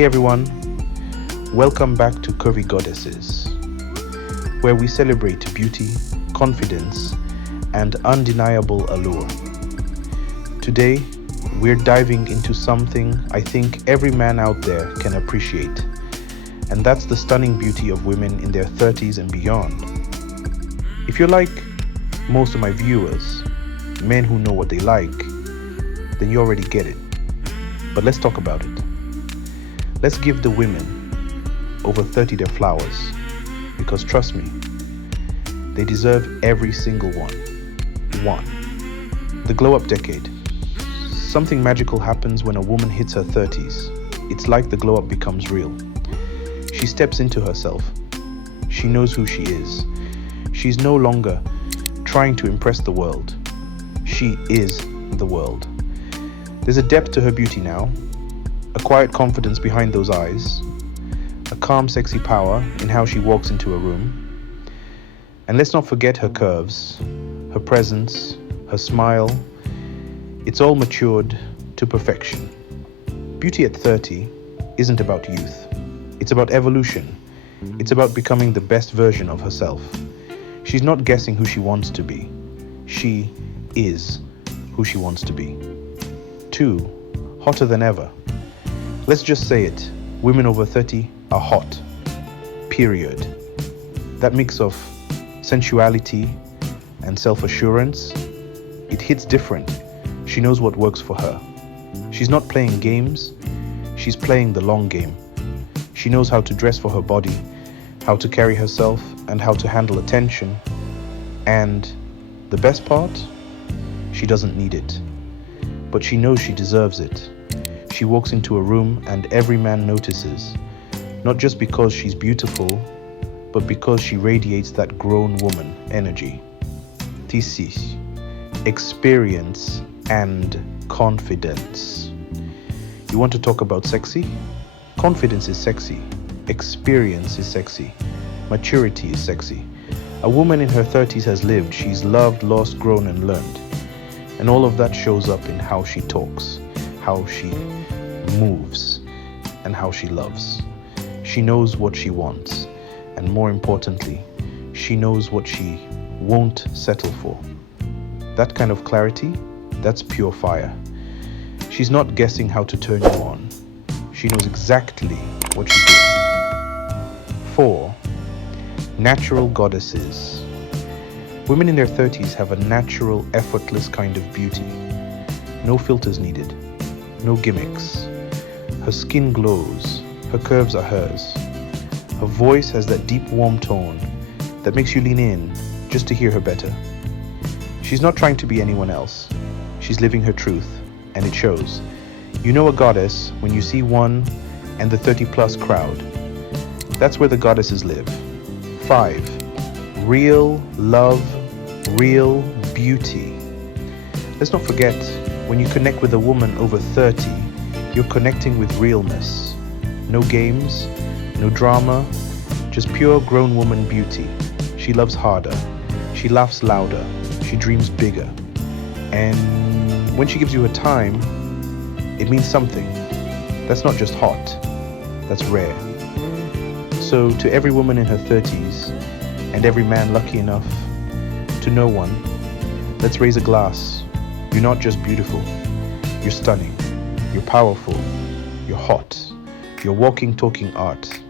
Hey everyone, welcome back to Curvy Goddesses, where we celebrate beauty, confidence, and undeniable allure. Today, we're diving into something I think every man out there can appreciate, and that's the stunning beauty of women in their 30s and beyond. If you're like most of my viewers, men who know what they like, then you already get it. But let's talk about it. Let's give the women over 30 their flowers, because trust me, they deserve every single one. 1. The glow-up decade. Something magical happens when a woman hits her 30s. It's like the glow-up becomes real. She steps into herself. She knows who she is. She's no longer trying to impress the world. She is the world. There's a depth to her beauty now, a quiet confidence behind those eyes, a calm, sexy power in how she walks into a room. And let's not forget her curves, her presence, her smile. It's all matured to perfection. Beauty at 30 isn't about youth. It's about evolution. It's about becoming the best version of herself. She's not guessing who she wants to be. She is who she wants to be. 2. Hotter than ever. Let's just say it. Women over 30 are hot. Period. That mix of sensuality and self-assurance, it hits different. She knows what works for her. She's not playing games. She's playing the long game. She knows how to dress for her body, how to carry herself, and how to handle attention. And the best part? She doesn't need it. But she knows she deserves it. She walks into a room and every man notices, not just because she's beautiful, but because she radiates that grown woman energy. Thesis, experience and confidence. You want to talk about sexy? Confidence is sexy. Experience is sexy. Maturity is sexy. A woman in her 30s has lived. She's loved, lost, grown, and learned. And all of that shows up in how she talks, how she moves, and how she loves. She knows what she wants, and more importantly, she knows what she won't settle for. That kind of clarity, that's pure fire. She's not guessing how to turn you on. She knows exactly what she's doing. 4. Natural goddesses. Women in their 30s have a natural, effortless kind of beauty. No filters needed. No gimmicks. Her skin glows. Her curves are hers. Her voice has that deep, warm tone that makes you lean in just to hear her better. She's not trying to be anyone else. She's living her truth, and it shows. You know a goddess when you see one and the 30-plus crowd. That's where the goddesses live. 5. Real love, real beauty. Let's not forget, when you connect with a woman over 30, you're connecting with realness. No games, no drama, just pure grown woman beauty. She loves harder. She laughs louder. She dreams bigger. And when she gives you her time, it means something. That's not just hot. That's rare. So to every woman in her 30s, and every man lucky enough to know one, let's raise a glass. You're not just beautiful. You're stunning. You're powerful. You're hot. You're walking, talking art.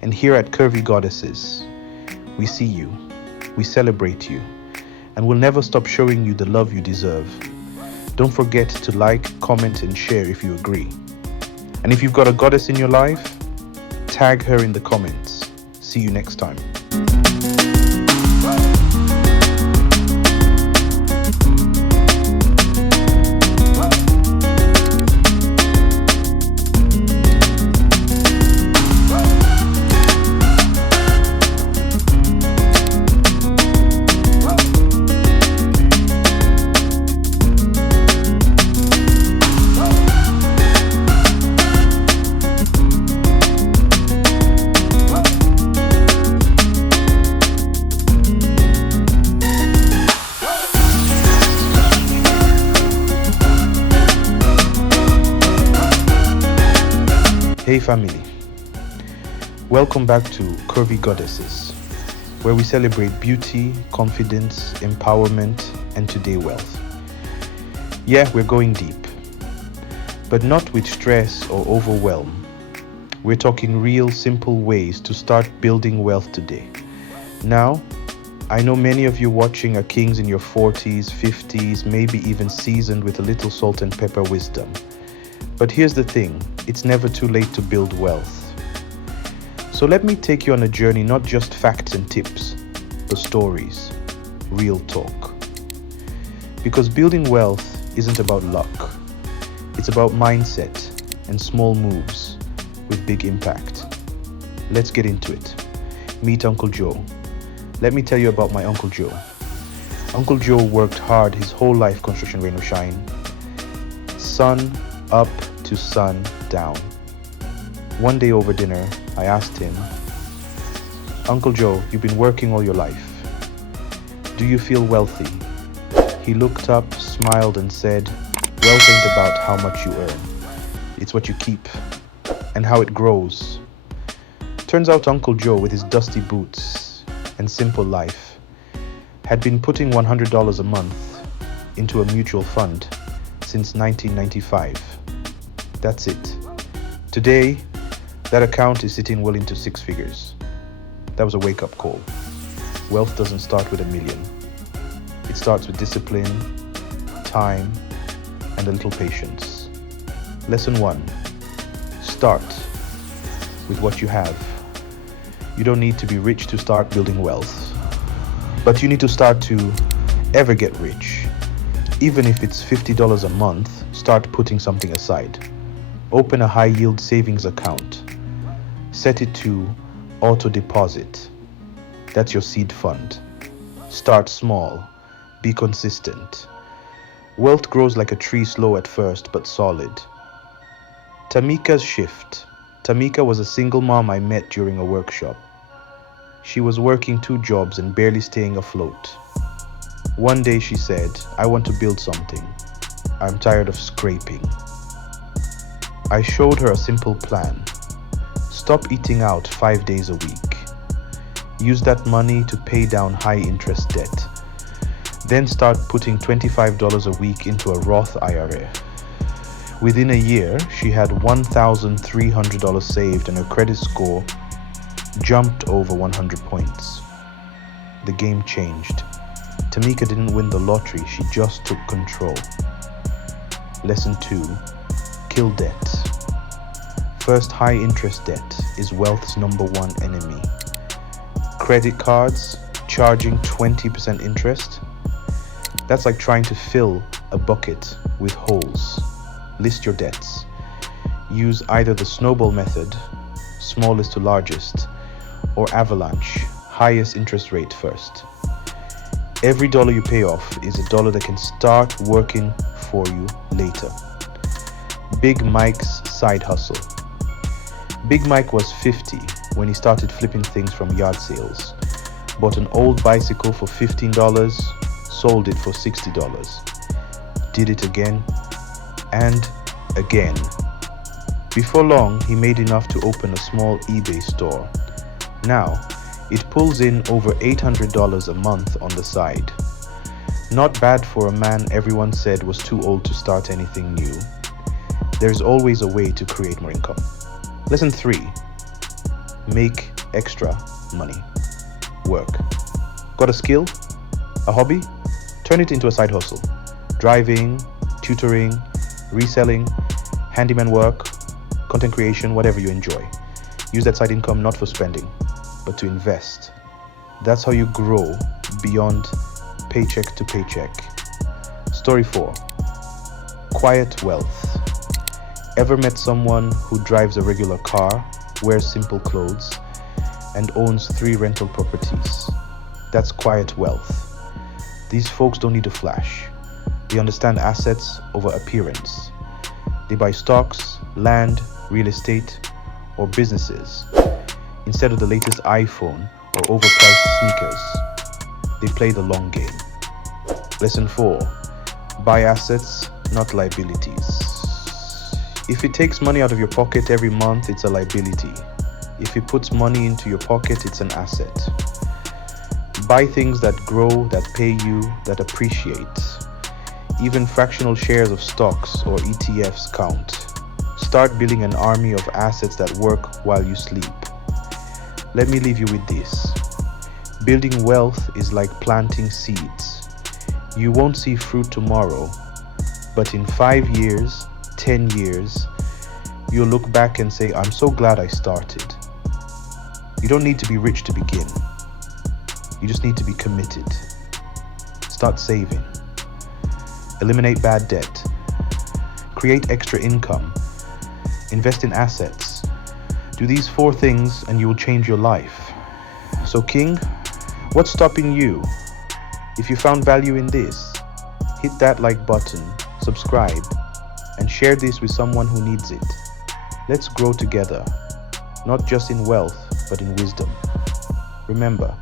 And here at Curvy Goddesses, we see you. We celebrate you. And we'll never stop showing you the love you deserve. Don't forget to like, comment, and share if you agree. And if you've got a goddess in your life, tag her in the comments. See you next time. Hey family, welcome back to Curvy Goddesses, where we celebrate beauty, confidence, empowerment, and today wealth. Yeah, we're going deep, but not with stress or overwhelm. We're talking real simple ways to start building wealth today. Now, I know many of you watching are kings in your 40s, 50s, maybe even seasoned with a little salt and pepper wisdom. But here's the thing, it's never too late to build wealth. So let me take you on a journey, not just facts and tips, but stories, real talk. Because building wealth isn't about luck. It's about mindset and small moves with big impact. Let's get into it. Meet Uncle Joe. Let me tell you about my Uncle Joe. Uncle Joe worked hard his whole life, construction, rain or shine. Sun up to sun down. One day over dinner, I asked him, Uncle Joe, you've been working all your life. Do you feel wealthy? He looked up, smiled and said, wealth ain't about how much you earn. It's what you keep and how it grows. Turns out Uncle Joe, with his dusty boots and simple life, had been putting $100 a month into a mutual fund since 1995. That's it. Today, that account is sitting well into six figures. That was a wake-up call. Wealth doesn't start with $1 million. It starts with discipline, time, and a little patience. Lesson 1. Start with what you have. You don't need to be rich to start building wealth, but you need to start to ever get rich. Even if it's $50 a month, start putting something aside. Open a high-yield savings account. Set it to auto deposit. That's your seed fund. Start small. Be consistent. Wealth grows like a tree, slow at first, but solid. Tamika's shift. Tamika was a single mom I met during a workshop. She was working 2 jobs and barely staying afloat. One day she said, I want to build something. I'm tired of scraping. I showed her a simple plan. Stop eating out 5 days a week. Use that money to pay down high-interest debt. Then start putting $25 a week into a Roth IRA. Within a year, she had $1,300 saved and her credit score jumped over 100 points. The game changed. Tamika didn't win the lottery, she just took control. Lesson 2. Kill debt. First, high interest debt is wealth's #1 enemy. Credit cards charging 20% interest. That's like trying to fill a bucket with holes. List your debts. Use either the snowball method, smallest to largest, or avalanche, highest interest rate first. Every dollar you pay off is a dollar that can start working for you later. Big Mike's side hustle. Big Mike was 50 when he started flipping things from yard sales. Bought an old bicycle for $15, sold it for $60. Did it again and again. Before long, he made enough to open a small eBay store. Now, it pulls in over $800 a month on the side. Not bad for a man everyone said was too old to start anything new. There's always a way to create more income. Lesson 3. Make extra money. Work. Got a skill? A hobby? Turn it into a side hustle. Driving, tutoring, reselling, handyman work, content creation, whatever you enjoy. Use that side income not for spending, but to invest. That's how you grow beyond paycheck to paycheck. Story 4. Quiet wealth. Ever met someone who drives a regular car, wears simple clothes, and owns 3 rental properties? That's quiet wealth. These folks don't need to flash. They understand assets over appearance. They buy stocks, land, real estate, or businesses instead of the latest iPhone or overpriced sneakers. They play the long game. Lesson 4. Buy assets, not liabilities. If it takes money out of your pocket every month, it's a liability. If it puts money into your pocket, it's an asset. Buy things that grow, that pay you, that appreciate. Even fractional shares of stocks or ETFs count. Start building an army of assets that work while you sleep. Let me leave you with this. Building wealth is like planting seeds. You won't see fruit tomorrow, but in 5 years, 10 years, you'll look back and say, I'm so glad I started. You don't need to be rich to begin. You just need to be committed. Start saving. Eliminate bad debt. Create extra income. Invest in assets. Do these 4 things and you will change your life. So King, what's stopping you? If you found value in this, hit that like button, subscribe, and share this with someone who needs it. Let's grow together, not just in wealth, but in wisdom. Remember,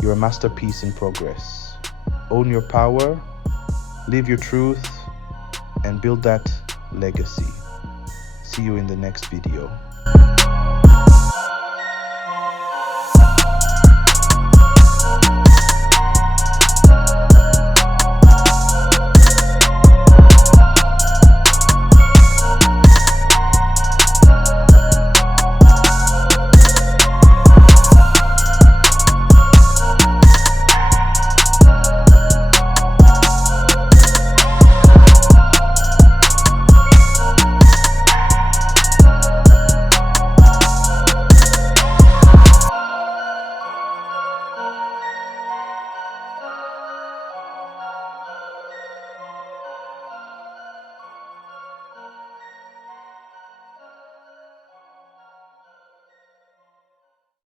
you're a masterpiece in progress. Own your power, live your truth, and build that legacy. See you in the next video.